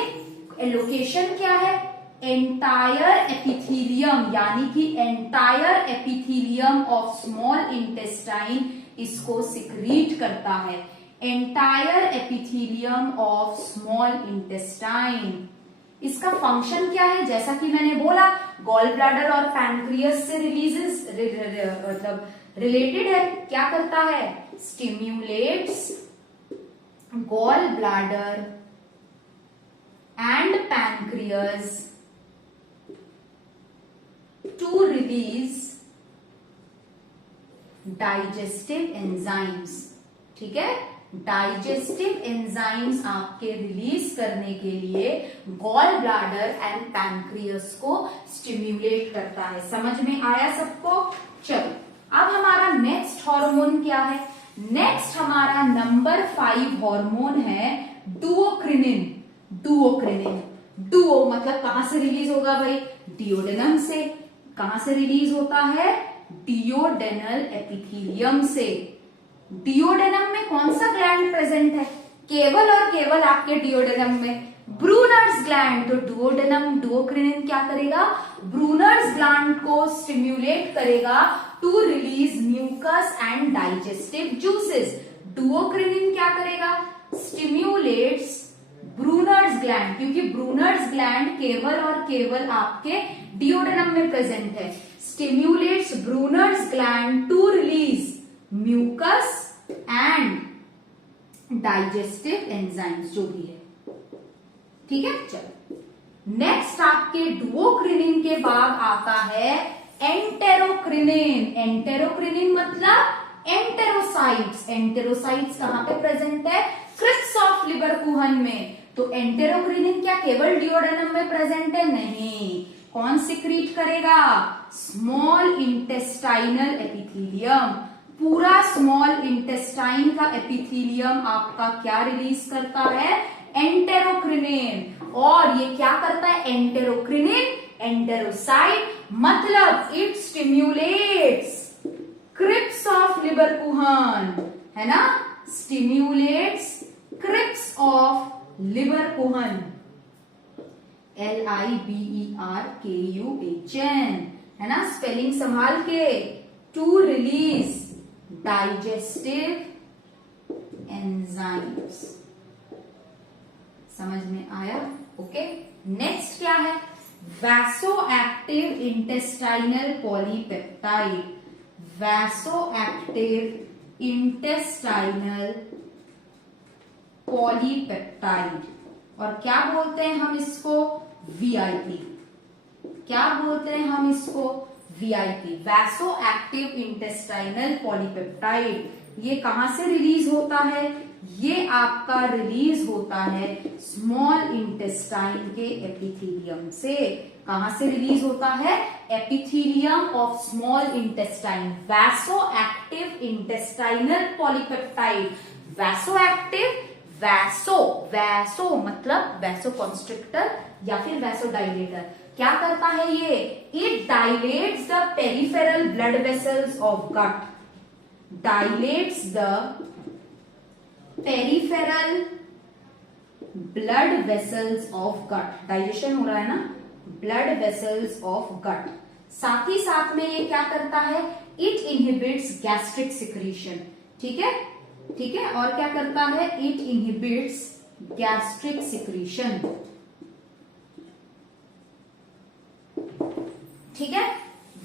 लोकेशन क्या है? एंटायर एपिथीलियम, यानी कि entire epithelium of small intestine इसको सिक्रीट करता है। Entire epithelium of small intestine, इसका फंक्शन क्या है? जैसा कि मैंने बोला गॉल ब्लैडर और पैंक्रियस से रिलीजेस मतलब रिलेटेड है। क्या करता है? Stimulates gall bladder and pancreas to release digestive enzymes। ठीक है, डाइजेस्टिव एंजाइम्स आपके रिलीज करने के लिए गॉल ब्लैडर एंड पैंक्रियस को स्टिम्युलेट करता है। समझ में आया सबको? चलो अब हमारा नेक्स्ट हार्मोन क्या है? नेक्स्ट हमारा नंबर 5 हार्मोन है डुओक्रिनिन। डुओक्रिनिन, डुओ मतलब कहां से रिलीज होगा भाई? डियोडेनम से। कहां से रिलीज होता है? डियोडेनल एपिथेलियम से। डियोडेनम में कौन सा ग्लैंड प्रेजेंट है? केवल और केवल आपके डियोडेनम में ब्रूनर्स ग्लैंड। तो डुओडेनम डुओक्रिनिन क्या करेगा? ब्रूनर्स ग्लैंड को स्टिम्युलेट करेगा to release mucus and digestive juices. Duocrinin क्या करेगा? स्टिम्युलेट्स ब्रूनर्स ग्लैंड, क्योंकि ब्रूनर्स ग्लैंड केवल और केवल आपके डियोडेनम में प्रेजेंट है। Stimulates Brunner's gland to release mucus and digestive enzymes, जो भी है। ठीक है, चलो नेक्स्ट आपके डुओक्रिनिन के बाद आता है एंटेरोक्रिनिन। एंटेरोक्रिनिन मतलब एंटेरोसाइट्स। एंटेरोसाइट्स कहां पे प्रेजेंट है? क्रिस्प्स ऑफ लिबरकुहन में। तो एंटेरोक्रिनिन क्या केवल डियोडेनम में प्रेजेंट है? नहीं। कौन सिक्रीट करेगा? Small intestinal epithelium. पूरा स्मॉल इंटेस्टाइन का एपिथेलियम आपका क्या रिलीज करता है? एंटेरोक्रिनिन। और ये क्या करता है? एंटेरोक्रिनिन एंटेरोसाइट मतलब इट स्टिम्युलेट्स कुहन, है ना, stimulates crypts of Lieberkuhn, LIBERKUHN, है ना, स्पेलिंग संभाल के, टू रिलीज डाइजेस्टिव एंजाइम्स। समझ में आया? ओके। नेक्स्ट क्या है? Vasoactive intestinal polypeptide, vasoactive intestinal polypeptide, और क्या बोलते हैं हम इसको? VIP। क्या बोलते हैं हम इसको? VIP, vaso active intestinal polypeptide. ये कहां से रिलीज होता है? ये आपका रिलीज होता है स्मॉल इंटेस्टाइन के एपिथेलियम से। कहां से रिलीज होता है? Epithelium of small intestine, vasoactive intestinal polypeptide. Vasoactive, vaso मतलब वैसो कॉन्स्ट्रिक्टर या फिर वैसो डायलेटर। क्या करता है ये? It dilates the peripheral blood vessels of gut, dilates the peripheral blood vessels of gut. Digestion हो रहा है ना, ब्लड वेसल्स ऑफ गट। साथ ही साथ में ये क्या करता है? It inhibits gastric secretion. ठीक है, ठीक है। और क्या करता है? It inhibits gastric secretion. ठीक है।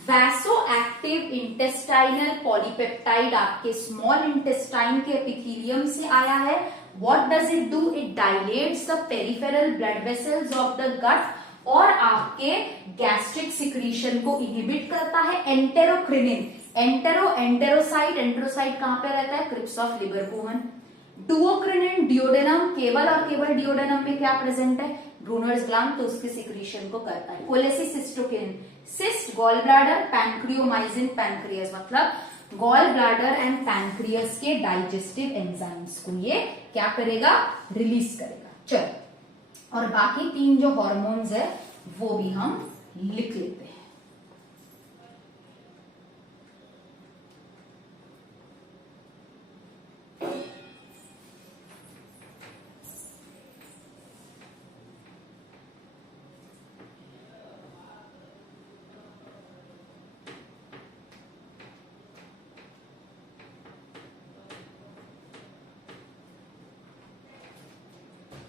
वैसो एक्टिव इंटेस्टाइनल पॉलीपेप्टाइड आपके स्मॉल इंटेस्टाइन के एपिथेलियम से आया है। What does it do? It dilates the peripheral blood vessels of the gut और आपके गैस्ट्रिक सिक्रीशन को इनहिबिट करता है। एंटेरोक्रिनिन, एंटेरोसाइट, एंटेरोसाइट कहां पे रहता है? Crypts of Lieberkuhn. Duocrinin, duodenum, केवल और केवल डिओडेनम में क्या प्रेजेंट है? ब्रूनर्स ग्लैंड, तो उसके सिक्रीशन को करता है। कोलेसिसिस्टोकिन, सिस्ट, गॉल ब्लैडर, पैंक्रियोमाइसिन, पैंक्रियास, मतलब गॉल ब्लैडर एंड पैंक्रियास के डाइजेस्टिव एंजाइम्स को ये क्या करेगा? रिलीज करेगा। चलो, और बाकी 3 जो हॉर्मोन्स है वो भी हम लिख लेते हैं।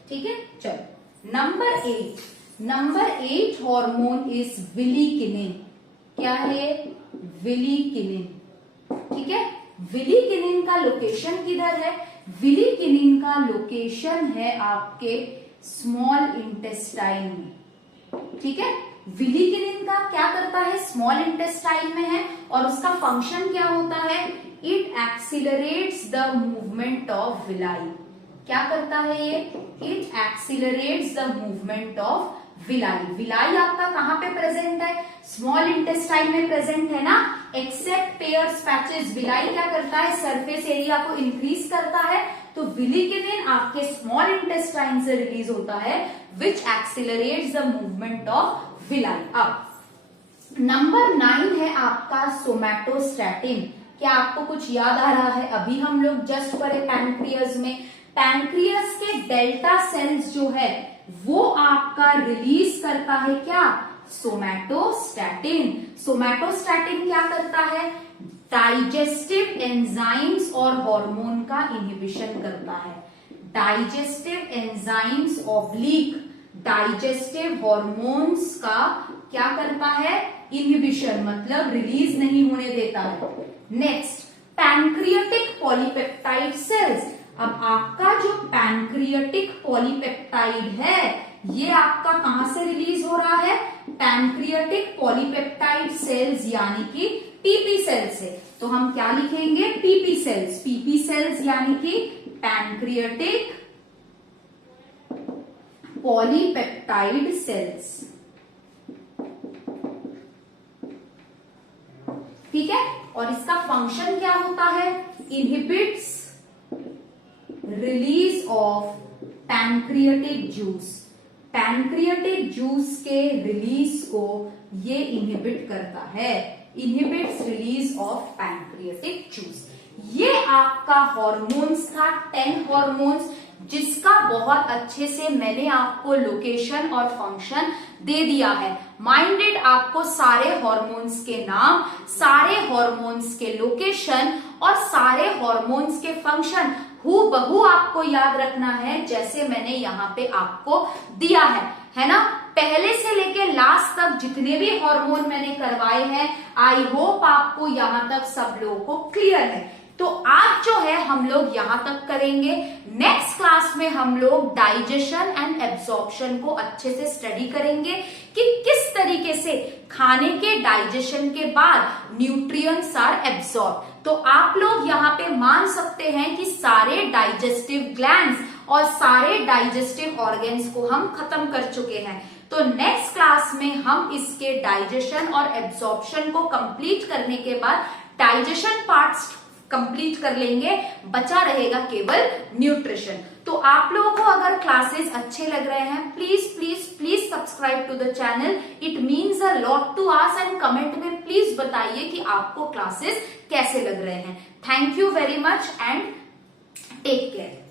ठीक है, चलो। Number 8 hormone is villikinin. क्या है? विलिकिनिन। ठीक है। विलिकिनिन का लोकेशन किधर है? विलिकिनिन का लोकेशन है आपके स्मॉल इंटेस्टाइन में। ठीक है। विलिकिनिन का क्या करता है? स्मॉल इंटेस्टाइन में है और उसका फंक्शन क्या होता है? It accelerates the movement of villi. क्या करता है ये? It accelerates the movement of villi. Villi आपका कहां पे प्रेजेंट है? स्मॉल इंटेस्टाइन में प्रेजेंट है ना, एक्सेप्ट पेयर्स पैचेस। विलाई क्या करता है? सरफेस एरिया को इंक्रीज करता है। तो विलिकिनिन आपके स्मॉल इंटेस्टाइन से रिलीज होता है, विच एक्सिलरेट्स द मूवमेंट ऑफ विलाई। अब नंबर 9 है आपका सोमैटोस्टैटिन। क्या आपको कुछ याद आ रहा है? अभी हम लोग जस्ट पढ़े पैनक्रियाज में, पैनक्रियास के डेल्टा सेल्स जो है वो आपका रिलीज करता है क्या? सोमैटोस्टैटिन। सोमैटोस्टैटिन क्या करता है? डाइजेस्टिव एंजाइम्स और हार्मोन का इनहिबिशन करता है। Digestive enzymes oblique digestive hormones का क्या करता है? इनहिबिशन, मतलब रिलीज नहीं होने देता है। Next, pancreatic polypeptide cells. अब आपका जो पैनक्रियाटिक पॉलीपेप्टाइड है ये आपका कहां से रिलीज हो रहा है? पैनक्रियाटिक पॉलीपेप्टाइड सेल्स यानी कि पीपी सेल से। तो हम क्या लिखेंगे? PP sales. पीपी सेल्स यानी कि पैनक्रियाटिक पॉलीपेप्टाइड सेल्स। ठीक है। और इसका फंक्शन क्या होता है? Inhibits release of pancreatic juice. Pancreatic juice के रिलीज को ये इनहिबिट करता है। Inhibits release of pancreatic juice. ये आपका हॉर्मोन्स था, 10 हॉर्मोन्स, जिसका बहुत अच्छे से मैंने आपको लोकेशन और फंक्शन दे दिया है। माइंडेड आपको सारे हॉर्मोन्स के नाम, सारे हॉर्मोन्स के लोकेशन और सारे हॉर्मोन्स के फंक्शन हूबहू आपको याद रखना है, जैसे मैंने यहाँ पे आपको दिया है ना। पहले से लेके लास्ट तक जितने भी हार्मोन मैंने करवाए हैं, आई होप आपको यहाँ तक सब लोगों को क्लियर है। तो आज जो है हम लोग यहां तक करेंगे। नेक्स्ट क्लास में हम लोग डाइजेशन एंड एब्जॉर्प्शन को अच्छे से स्टडी करेंगे कि किस तरीके से खाने के डाइजेशन के बाद न्यूट्रिएंट्स आर एब्जॉर्ब। तो आप लोग यहाँ पे मान सकते हैं कि सारे डाइजेस्टिव ग्लैंड्स और सारे डाइजेस्टिव ऑर्गन्स को हम खत्म कर चुके हैं। तो नेक्स्ट क्लास में हम इसके डाइजेशन और एब्जॉर्प्शन को कंप्लीट करने के बाद डाइजेशन पार्ट्स कंप्लीट कर लेंगे, बचा रहेगा केवल न्यूट्रिशन। तो आप लोगों को अगर क्लासेस अच्छे लग रहे हैं, please please please subscribe to the channel. It means a lot to us and comment में प्लीज बताइए कि आपको क्लासेस कैसे लग रहे हैं। Thank you very much and take care.